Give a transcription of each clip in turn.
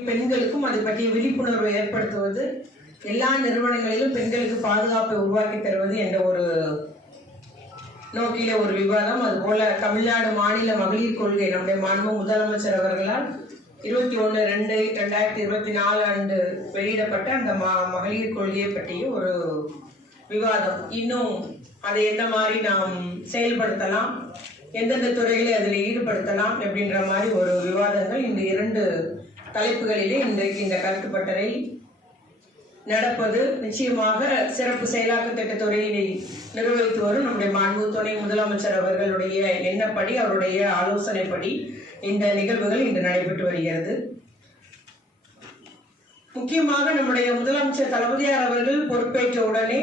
பெண்களுக்கும் அதை பற்றிய விழிப்புணர்வை ஏற்படுத்துவது, எல்லா நிறுவனங்களிலும் பெண்களுக்கு பாதுகாப்பை உருவாக்கி தருவது என்ற ஒரு நோக்கில ஒரு விவாதம். அதுபோல தமிழ்நாடு மாநில மகளிர் கொள்கை நம்முடைய மாண்பு முதலமைச்சர் அவர்களால் 21/2/2024 அன்று வெளியிடப்பட்ட அந்த மகளிர் கொள்கையை பற்றிய ஒரு விவாதம். இன்னும் அதை எந்த மாதிரி நாம் செயல்படுத்தலாம், எந்தெந்த துறைகளை அதில் ஈடுபடுத்தலாம் அப்படின்ற மாதிரி ஒரு விவாதங்கள் இந்த 2 தலைப்புகளிலே இன்றைக்கு இந்த கருத்துப்பட்டறை நடப்பது. நிச்சயமாக சிறப்பு செயலாக்க திட்டத்துறையை நிர்வகித்து வரும் நம்முடைய மாண்பு துணை முதலமைச்சர் அவர்களுடைய எண்ணப்படி, அவருடைய ஆலோசனைப்படி இந்த நிகழ்வுகள் இன்று நடைபெற்று வருகிறது. முக்கியமாக நம்முடைய முதலமைச்சர் தளபதியார் அவர்கள் பொறுப்பேற்ற உடனே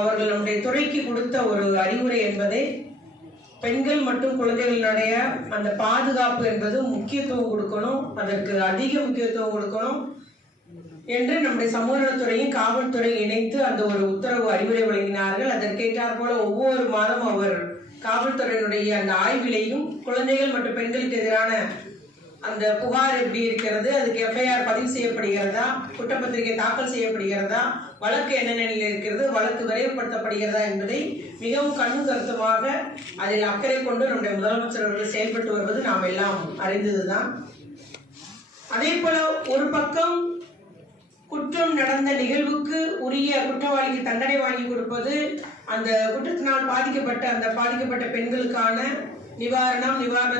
அவர்கள் நம்முடைய துறைக்கு கொடுத்த ஒரு அறிவுரை என்பதை பெண்கள் மற்றும் குழந்தைகளுடைய அந்த பாதுகாப்பு என்பது முக்கியத்துவம் கொடுக்கணும், அதற்கு அதிக முக்கியத்துவம் கொடுக்கணும் என்று நம்முடைய சமூக நலத்துறையும் காவல்துறை இணைத்து அந்த ஒரு உத்தரவு அறிவுரை வழங்கினார்கள். அதற்கேற்றார் போல ஒவ்வொரு மாதம் அவர் காவல்துறையினுடைய அந்த ஆய்விலையும் குழந்தைகள் மற்றும் பெண்களுக்கு எதிரான அந்த புகார் எப்படி இருக்கிறது, அதுக்கு எஃப்ஐஆர் பதிவு செய்யப்படுகிறதா, குற்றப்பத்திரிகை தாக்கல் செய்யப்படுகிறதா, வழக்கு என்ன நிலையில் இருக்கிறது, வழக்கு விரைவுபடுத்தப்படுகிறதா என்பதை மிகவும் கண்ணு கருத்துமாக அதில் அக்கறை கொண்டு நம்முடைய முதலமைச்சர் அவர்கள் செயல்பட்டு வருவது நாம் எல்லாம் அறிந்ததுதான். அதே போல ஒரு பக்கம் குற்றம் நடந்த நிகழ்வுக்கு உரிய குற்றவாளிக்கு தண்டனை வாங்கி கொடுப்பது, அந்த குற்றத்தினால் பாதிக்கப்பட்ட பெண்களுக்கான நிவாரண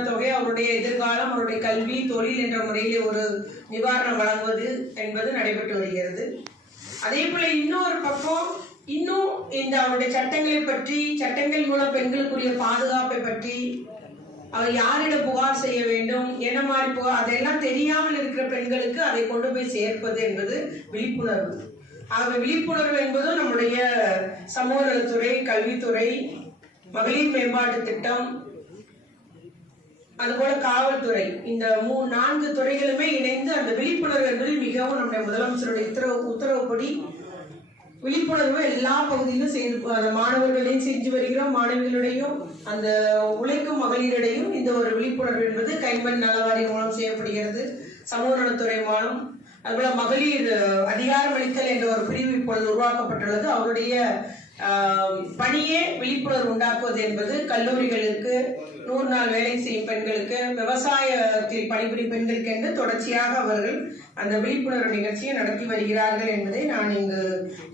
தொகை, அவருடைய எதிர்காலம், அவருடைய கல்வி, தொழில் என்ற முறையில் ஒரு நிவாரணம் வழங்குவது என்பது நடைபெற்று வருகிறது. அதே போல இன்னொரு பக்கம் இன்னும் இந்த அவருடைய சட்டங்களை பற்றி, சட்டங்கள் மூலம் பெண்களுக்குரிய பாதுகாப்பை பற்றி, அவர் யாரிடம் புகார் செய்ய வேண்டும், என்ன மாதிரி புகார், அதெல்லாம் தெரியாமல் இருக்கிற பெண்களுக்கு அதை கொண்டு போய் சேர்ப்பது என்பது விழிப்புணர்வு. ஆகவே விழிப்புணர்வு என்பதும் நம்முடைய சமூக நலத்துறை, கல்வித்துறை, மகளிர் மேம்பாட்டு திட்டம், அதுபோல காவல்துறை, இந்த 4 துறைகளுமே இணைந்து அந்த விழிப்புணர்வு என்பதில் மிகவும் நம்முடைய முதலமைச்சருடைய உத்தரவுப்படி விழிப்புணர்வு எல்லா பகுதியிலும் செய்து மாணவர்களையும் செஞ்சு வருகிறோம். மாணவிகளிடையும் அந்த உழைக்கும் மகளிரிடையும் இந்த ஒரு விழிப்புணர்வு என்பது கைம்பெண் நலவாரியம் மூலம் செய்யப்படுகிறது, சமூக நலத்துறை மூலம். அதுபோல மகளிர் அதிகாரமளித்தல் என்ற ஒரு பிரிவு இப்பொழுது உருவாக்கப்பட்டுள்ளது. அவருடைய பணியே விழிப்புணர்வு உண்டாக்குவது என்பது கல்லூரிகளுக்கு, 100 நாள் வேலை செய்யும் பெண்களுக்கு, விவசாயத்தில் பணிபுரியும் பெண்களுக்கு என்று தொடர்ச்சியாக அவர்கள் அந்த விழிப்புணர்வு நிகழ்ச்சியை நடத்தி வருகிறார்கள் என்பதை நான் இங்கு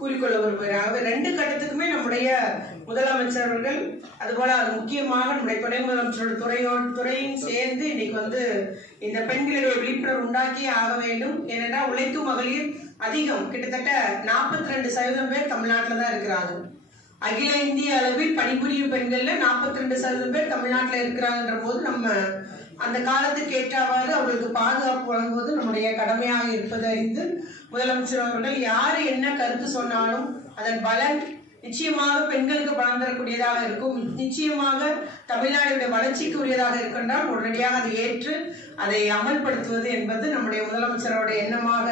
கூறிக்கொள்ள விரும்புகிறேன். 2 கட்டத்துக்குமே நம்முடைய முதலமைச்சர்கள், அதுபோல அது முக்கியமாக நம்முடைய துணை முதலமைச்சரோட துறையும் சேர்ந்து இன்னைக்கு இந்த பெண்களுடைய விழிப்புணர்வு உண்டாக்கியே ஆக வேண்டும். ஏனென்றால் உழைக்கும் மகளிர் அதிகம், கிட்டத்தட்ட 42% பேர் தமிழ்நாட்டில் தான் இருக்கிறாங்க. அகில இந்திய அளவில் பணிபுரியும் பெண்கள்ல 42% பேர் தமிழ்நாட்டில் இருக்கிறாங்கன்ற போது நம்ம அந்த காலத்துக்கு ஏற்றவாறு அவர்களுக்கு பாதுகாப்பு வழங்குவது நம்முடைய கடமையாக இருப்பது அறிந்து முதலமைச்சர் அவர்கள் யாரு என்ன கருத்து சொன்னாலும் அதன் பலன் நிச்சயமாக பெண்களுக்கு பலன் தரக்கூடியதாக இருக்கும், நிச்சயமாக தமிழ்நாடுடைய வளர்ச்சிக்கு உரியதாக இருக்கின்றால் உடனடியாக அதை ஏற்று அதை அமல்படுத்துவது என்பது நம்முடைய முதலமைச்சரோட எண்ணமாக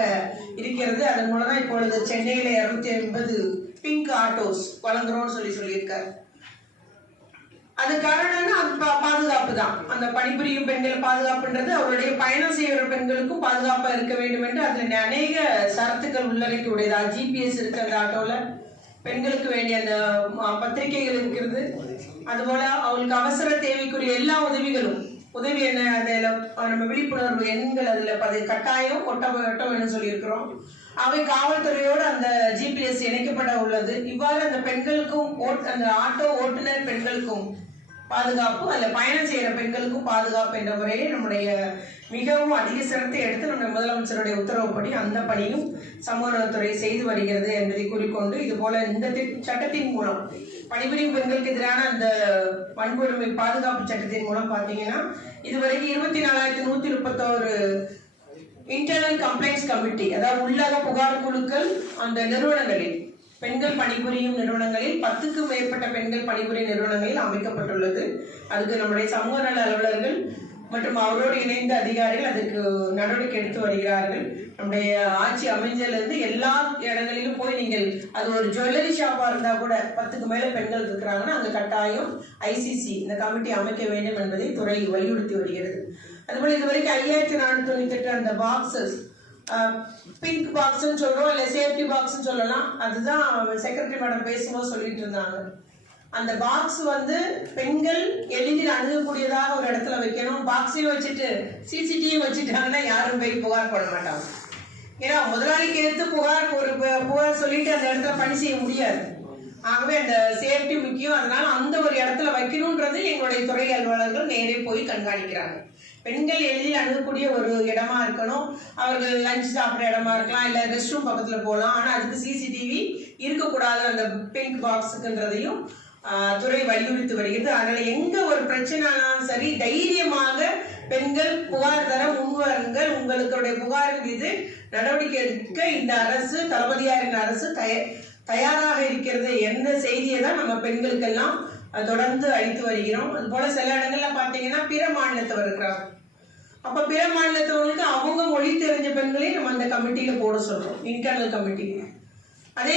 இருக்கிறது. அதன் மூலம் தான் இப்பொழுது சென்னையில 250 பிங்க் ஆட்டோஸ் வழங்குறோம்னு சொல்லியிருக்காரு. அது காரணம்னா அது பாதுகாப்பு தான். அந்த பணிபுரியும் பெண்கள் பாதுகாப்புன்றது அவருடைய பயணம் செய்கிற பெண்களுக்கும் பாதுகாப்பா இருக்க வேண்டும் என்று அதுல அநேக சரத்துக்கள் உள்ளடக்கி உடையதா. ஜிபிஎஸ் இருக்கு அந்த ஆட்டோல, பெண்களுக்கு வேண்டிய அந்த பத்திரிகைகள் இருக்கிறது, அதுபோல அவங்களுக்கு அவசர தேவைக்குரிய எல்லா உதவி என்ன, அதில் நம்ம விழிப்புணர்வு எண்கள் அதில் கட்டாயம் ஒட்ட வேணும்னு சொல்லியிருக்கிறோம். அவை காவல்துறையோடு அந்த ஜிபிஎஸ் இணைக்கப்பட உள்ளது. இவ்வாறு அந்த பெண்களுக்கும் அந்த ஆட்டோ ஓட்டுநர் பெண்களுக்கும் பாதுகாப்பு, அதில் பயணம் செய்கிற பெண்களுக்கும் பாதுகாப்பு என்ற முறையை நம்முடைய மிகவும் அதிக சிரத்தை எடுத்து நம்முடைய முதலமைச்சருடைய உத்தரவுப்படி அந்த பணியும் சமூக நலத்துறை செய்து வருகிறது என்பதை கூறிக்கொண்டு, இது போல இந்த சட்டத்தின் மூலம் பணிபுரியும் பெண்களுக்கு எதிரான அந்த வன்கொடுமை பாதுகாப்பு சட்டத்தின் மூலம் பார்த்தீங்கன்னா இதுவரைக்கும் 24,131 இன்டர்னல் கம்ப்ளைண்ட்ஸ் கமிட்டி, அதாவது உள்ளக புகார் குழுக்கள் அந்த நிறுவனங்களில், பெண்கள் பணிபுரியும் நிறுவனங்களில் 10க்கும் மேற்பட்ட பெண்கள் பணிபுரியும் நிறுவனங்களில் அமைக்கப்பட்டுள்ளது. அதுக்கு நம்முடைய சமூக நல அலுவலர்கள் மற்றும் அவரோடு இணைந்த அதிகாரிகள் அதற்கு நடவடிக்கை எடுத்து வருகிறார்கள். நம்முடைய ஆட்சி அமைஞ்சதிலிருந்து எல்லா இடங்களிலும் போய் நீங்கள், அது ஒரு ஜுவல்லரி ஷாப்பா இருந்தா கூட 10க்கு மேல பெண்கள் இருக்கிறாங்கன்னா அங்கு கட்டாயம் ஐசிசி இந்த கமிட்டி அமைக்க வேண்டும் என்பதை துறை வலியுறுத்தி வருகிறது. அதுபோல இதுவரைக்கும் 5498 அந்த பாக்ஸஸ் பிங்க் பாக்ஸ்ன்னு சொல்றோம், இல்லை சேஃப்டி பாக்ஸ்ன்னு சொல்லலாம். அதுதான் செக்ரட்டரி மேடம் பேசும்போது சொல்லிட்டு இருந்தாங்க. அந்த பாக்ஸ் வந்து பெண்கள் எளிதில் அணுகக்கூடியதாக ஒரு இடத்துல வைக்கணும். பாக்ஸையும் வச்சுட்டு சிசிடிவி வச்சுட்டாங்கன்னா யாரும் போய் புகார் பண்ண மாட்டாங்க. ஏன்னா முதலாளிக்கு எடுத்து புகார் சொல்லிட்டு அந்த இடத்துல பணி செய்ய முடியாது. ஆகவே அந்த சேஃப்டி முக்கியம். அதனால அந்த ஒரு இடத்துல வைக்கணும்ன்றது எங்களுடைய துறை அலுவலர்கள் நேரே போய் கண்காணிக்கிறாங்க. பெண்கள் எளிதில் அணுகக்கூடிய ஒரு இடமா இருக்கணும். அவர்கள் லஞ்ச் சாப்பிட்ற இடமா இருக்கலாம், இல்லை ரெஸ்ட் ரூம் பக்கத்துல போகலாம். ஆனா அதுக்கு சிசிடிவி இருக்கக்கூடாது அந்த பிங்க் பாக்ஸுக்குன்றதையும் துறை வலியுறுத்தி வருகிறது. அதனால எங்க ஒரு பிரச்சனைனாலும் சரி தைரியமாக பெண்கள் புகார் தர முன்வருங்கள். உங்களுடைய புகாரின் மீது நடவடிக்கை எடுக்க இந்த அரசு, தளபதியாரின் அரசு தயாராக இருக்கிறது என்ற செய்தியை தான் நம்ம பெண்களுக்கெல்லாம் தொடர்ந்து அளித்து வருகிறோம். அது போல சில இடங்கள்ல பாத்தீங்கன்னா பிற மாநிலத்தவர் இருக்கிறாங்க. அப்ப பிற மாநிலத்தவர்களுக்கு அவங்க மொழி தெரிஞ்ச பெண்களையும் நம்ம அந்த கமிட்டியில போட சொல்றோம், இன்டர்னல் கமிட்டி. அதே